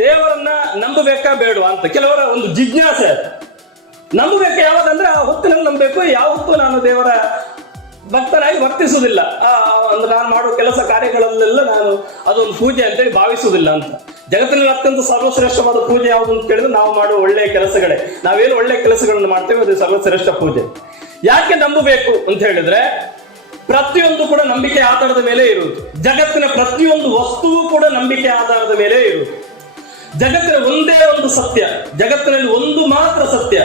ದೇವರನ್ನ ನಂಬಬೇಕಾ ಬೇಡವಾ ಅಂತ ಕೆಲವರ ಒಂದು ಜಿಜ್ಞಾಸೆ. ನಂಬಬೇಕು ಯಾವ್ದಂದ್ರೆ ಆ ಹೊತ್ತಿನಲ್ಲಿ ನಂಬಬೇಕು, ಯಾವ ಹೊತ್ತು ನಾನು ದೇವರ ಭಕ್ತನಾಗಿ ವರ್ತಿಸುವುದಿಲ್ಲ, ಅಂದ್ರೆ ನಾನು ಮಾಡುವ ಕೆಲಸ ಕಾರ್ಯಗಳಲ್ಲೆಲ್ಲ ನಾನು ಅದೊಂದು ಪೂಜೆ ಅಂತೇಳಿ ಭಾವಿಸುವುದಿಲ್ಲ ಅಂತ. ಜಗತ್ತಿನಲ್ಲಿ ಅತ್ಯಂತ ಸರ್ವಶ್ರೇಷ್ಠವಾದ ಪೂಜೆ ಯಾವುದು ಅಂತ ಕೇಳಿದ್ರೆ ನಾವು ಮಾಡುವ ಒಳ್ಳೆಯ ಕೆಲಸಗಳೇ. ನಾವೇನು ಒಳ್ಳೆಯ ಕೆಲಸಗಳನ್ನು ಮಾಡ್ತೇವೆ ಅದು ಸರ್ವಶ್ರೇಷ್ಠ ಪೂಜೆ. ಯಾಕೆ ನಂಬಬೇಕು ಅಂತ ಹೇಳಿದ್ರೆ ಪ್ರತಿಯೊಂದು ಕೂಡ ನಂಬಿಕೆ ಆಧಾರದ ಮೇಲೆ ಇರುವುದು. ಜಗತ್ತಿನ ಪ್ರತಿಯೊಂದು ವಸ್ತುವು ಕೂಡ ನಂಬಿಕೆ ಆಧಾರದ ಮೇಲೆ ಇರುವುದು. ಜಗತ್ತಿನ ಒಂದೇ ಒಂದು ಸತ್ಯ, ಜಗತ್ತಿನಲ್ಲಿ ಒಂದು ಮಾತ್ರ ಸತ್ಯ.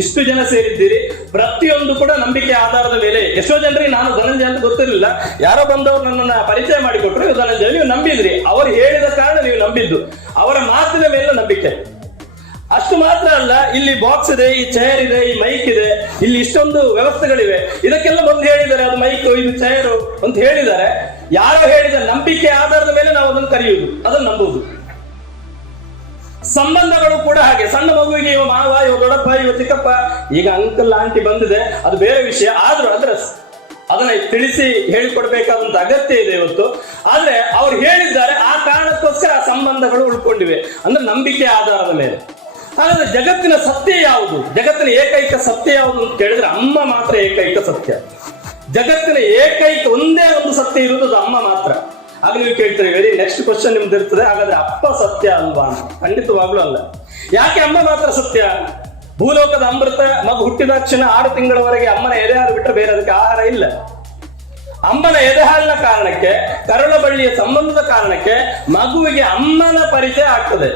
ಇಷ್ಟು ಜನ ಸೇರಿದ್ದೀರಿ, ಪ್ರತಿಯೊಂದು ಕೂಡ ನಂಬಿಕೆ ಆಧಾರದ ಮೇಲೆ. ಎಷ್ಟೋ ಜನರಿಗೆ ನಾನು ಧನಂಜಯ ಅಂತ ಗೊತ್ತಿರಲಿಲ್ಲ, ಯಾರೋ ಬಂದವರು ನನ್ನನ್ನ ಪರಿಚಯ ಮಾಡಿಕೊಟ್ರು, ಧನಂಜಯ ನೀವು ನಂಬಿದ್ರಿ, ಅವರು ಹೇಳಿದ ಕಾರಣ ನೀವು ನಂಬಿದ್ದು, ಅವರ ಮಾತಿನ ಮೇಲೆ ನಂಬಿಕೆ. ಅಷ್ಟು ಮಾತ್ರ ಅಲ್ಲ, ಇಲ್ಲಿ ಬಾಕ್ಸ್ ಇದೆ, ಈ ಚೇರ್ ಇದೆ, ಈ ಮೈಕ್ ಇದೆ, ಇಲ್ಲಿ ಇಷ್ಟೊಂದು ವ್ಯವಸ್ಥೆಗಳಿವೆ, ಇದಕ್ಕೆಲ್ಲ ಬಂದು ಹೇಳಿದ್ದಾರೆ ಅದು ಮೈಕ್ ಇದು ಚೇರು ಅಂತ ಹೇಳಿದ್ದಾರೆ. ಯಾರೋ ಹೇಳಿದ ನಂಬಿಕೆ ಆಧಾರದ ಮೇಲೆ ನಾವು ಅದನ್ನು ಕರೆಯುವುದು, ಅದನ್ನು ನಂಬುವುದು. ಸಂಬಂಧಗಳು ಕೂಡ ಹಾಗೆ. ಸಣ್ಣ ಮಗುವಿಗೆ ಇವ ಮಾವ, ಇವ ದೊಡ್ಡಪ್ಪ, ಇವ ಚಿಕ್ಕಪ್ಪ, ಈಗ ಅಂಕಲ್ ಆಂಟಿ ಬಂದಿದೆ, ಅದು ಬೇರೆ ವಿಷಯ. ಆದ್ರೂ ಅದನ್ನ ತಿಳಿಸಿ ಹೇಳಿಕೊಡ್ಬೇಕಾದಂತ ಅಗತ್ಯ ಇದೆ ಇವತ್ತು. ಆದ್ರೆ ಅವ್ರು ಹೇಳಿದ್ದಾರೆ, ಆ ಕಾರಣಕ್ಕೋಸ್ಕರ ಆ ಸಂಬಂಧಗಳು ಉಳ್ಕೊಂಡಿವೆ, ಅಂದ್ರೆ ನಂಬಿಕೆ ಆಧಾರದ ಮೇಲೆ. ಹಾಗಾದ್ರೆ ಜಗತ್ತಿನ ಸತ್ಯ ಯಾವುದು, ಜಗತ್ತಿನ ಏಕೈಕ ಸತ್ಯ ಯಾವುದು ಅಂತ ಕೇಳಿದ್ರೆ ಅಮ್ಮ ಮಾತ್ರ ಏಕೈಕ ಸತ್ಯ. ಜಗತ್ತಿನ ಏಕೈಕ ಒಂದೇ ಒಂದು ಸತ್ಯ ಇರುವುದು ಅದು ಅಮ್ಮ ಮಾತ್ರ. ಆಗ ನೀವು ಕೇಳ್ತೀರಿ, ವೆರಿ ನೆಕ್ಸ್ಟ್ ಕ್ವಶನ್ ನಿಮ್ದು ಇರ್ತದೆ, ಹಾಗಾದ್ರೆ ಅಪ್ಪ ಸತ್ಯ ಅಲ್ವಾ ಅಂತ. ಖಂಡಿತವಾಗ್ಲೂ ಅಲ್ಲ. ಯಾಕೆ ಅಮ್ಮ ಮಾತ್ರ ಸತ್ಯ? ಭೂಲೋಕದ ಅಮೃತ ಮಗು ಹುಟ್ಟಿದಾಕ್ಷಣ 6 ತಿಂಗಳವರೆಗೆ ಅಮ್ಮನ ಎದೆಹಾಲು ಬಿಟ್ಟರೆ ಬೇರೆ ಅದಕ್ಕೆ ಆಹಾರ ಇಲ್ಲ. ಅಮ್ಮನ ಎದೆಹಾಲಿನ ಕಾರಣಕ್ಕೆ, ಕರುಳ ಬಳ್ಳಿಯ ಸಂಬಂಧದ ಕಾರಣಕ್ಕೆ ಮಗುವಿಗೆ ಅಮ್ಮನ ಪರಿಚಯ ಆಗ್ತದೆ.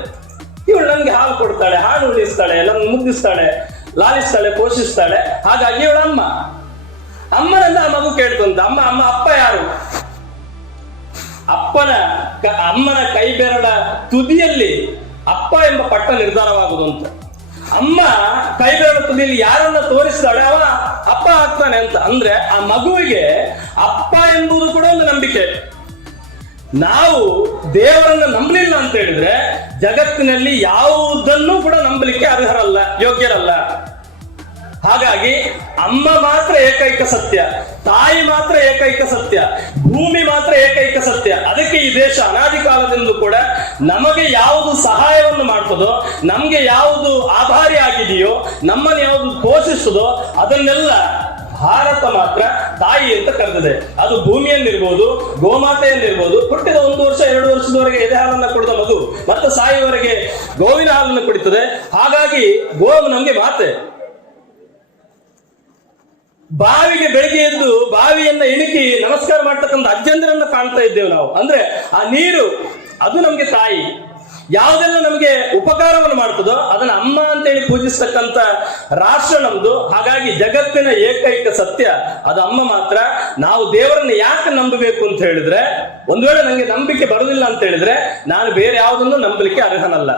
ಇವಳು ನನ್ಗೆ ಹಾಲು ಕೊಡ್ತಾಳೆ, ಹಾಲು ಉಳಿಸ್ತಾಳೆ, ನನ್ನ ಮುದ್ದಿಸ್ತಾಳೆ, ಲಾಲಿಸ್ತಾಳೆ, ಪೋಷಿಸ್ತಾಳೆ, ಹಾಗಾಗಿ ಇವಳು ಅಮ್ಮ. ಅಮ್ಮನನ್ನ ಆ ಮಗು ಕೇಳ್ತಂತ, ಅಮ್ಮ ಅಮ್ಮ ಅಪ್ಪ ಯಾರು? ಅಮ್ಮನ ಕೈ ಬೆರಳ ತುದಿಯಲ್ಲಿ ಅಪ್ಪ ಎಂಬ ಪಟ್ಟ ನಿರ್ಧಾರವಾಗುವುದು ಅಂತ. ಅಮ್ಮ ಕೈ ಬೆರಳ ತುದಿಯಲ್ಲಿ ಯಾರನ್ನ ತೋರಿಸ್ತಾಳೆ ಅವ ಅಪ್ಪ ಆಗ್ತಾನೆ ಅಂತ. ಅಂದ್ರೆ ಆ ಮಗುವಿಗೆ ಅಪ್ಪ ಎಂಬುದು ಕೂಡ ಒಂದು ನಂಬಿಕೆ. ನಾವು ದೇವರನ್ನ ನಂಬಲಿಲ್ಲ ಅಂತ ಹೇಳಿದ್ರೆ ಜಗತ್ತಿನಲ್ಲಿ ಯಾವುದನ್ನು ಕೂಡ ನಂಬಲಿಕ್ಕೆ ಅರ್ಹರಲ್ಲ, ಯೋಗ್ಯರಲ್ಲ. ಹಾಗಾಗಿ ಅಮ್ಮ ಮಾತ್ರ ಏಕೈಕ ಸತ್ಯ, ತಾಯಿ ಮಾತ್ರ ಏಕೈಕ ಸತ್ಯ, ಭೂಮಿ ಮಾತ್ರ ಏಕೈಕ ಸತ್ಯ. ಅದಕ್ಕೆ ಈ ದೇಶ ಅನಾದಿ ಕಾಲದಿಂದ ಕೂಡ ನಮಗೆ ಯಾವುದು ಸಹಾಯವನ್ನು ಮಾಡ್ತದೋ, ನಮ್ಗೆ ಯಾವುದು ಆಭಾರಿ ಆಗಿದೆಯೋ, ನಮ್ಮನ್ನು ಯಾವುದು ಪೋಷಿಸುದೋ ಅದನ್ನೆಲ್ಲ ಭಾರತ ಮಾತ್ರ ತಾಯಿ ಅಂತ ಕರೆದಿದೆ. ಅದು ಭೂಮಿಯನ್ನಿರ್ಬೋದು, ಗೋಮಾತೆಯನ್ನಿರ್ಬೋದು. ಹುಟ್ಟಿದ 1 ವರ್ಷ 2 ವರ್ಷದವರೆಗೆ ಎದೆ ಹಾಲನ್ನ ಕುಡಿದ ಮಗು ಮತ್ತೆ ಸಾಯುವವರೆಗೆ ಗೋವಿನ ಹಾಲನ್ನು ಕುಡಿತದೆ. ಹಾಗಾಗಿ ಗೋವು ನಮ್ಗೆ ಮಾತೆ. ಬಾವಿಗೆ ಬೆಳಿಗ್ಗೆ ಎದ್ದು ಬಾವಿಯನ್ನ ಇಣುಕಿ ನಮಸ್ಕಾರ ಮಾಡ್ತಕ್ಕಂಥ ಅಜ್ಜಂದ್ರನ್ನ ಕಾಣ್ತಾ ಇದ್ದೇವೆ ನಾವು. ಅಂದ್ರೆ ಆ ನೀರು ಅದು ನಮ್ಗೆ ತಾಯಿ. ಯಾವುದೆಲ್ಲ ನಮಗೆ ಉಪಕಾರವನ್ನು ಮಾಡ್ತದೋ ಅದನ್ನ ಅಮ್ಮ ಅಂತೇಳಿ ಪೂಜಿಸ್ತಕ್ಕಂಥ ರಾಷ್ಟ್ರ ನಮ್ದು. ಹಾಗಾಗಿ ಜಗತ್ತಿನ ಏಕೈಕ ಸತ್ಯ ಅದು ಅಮ್ಮ ಮಾತ್ರ. ನಾವು ದೇವರನ್ನ ಯಾಕೆ ನಂಬಬೇಕು ಅಂತ ಹೇಳಿದ್ರೆ, ಒಂದ್ ವೇಳೆ ನಂಗೆ ನಂಬಿಕೆ ಬರುದಿಲ್ಲ ಅಂತ ಹೇಳಿದ್ರೆ ನಾನು ಬೇರೆ ಯಾವುದನ್ನು ನಂಬಲಿಕ್ಕೆ ಅರ್ಹನಲ್ಲ.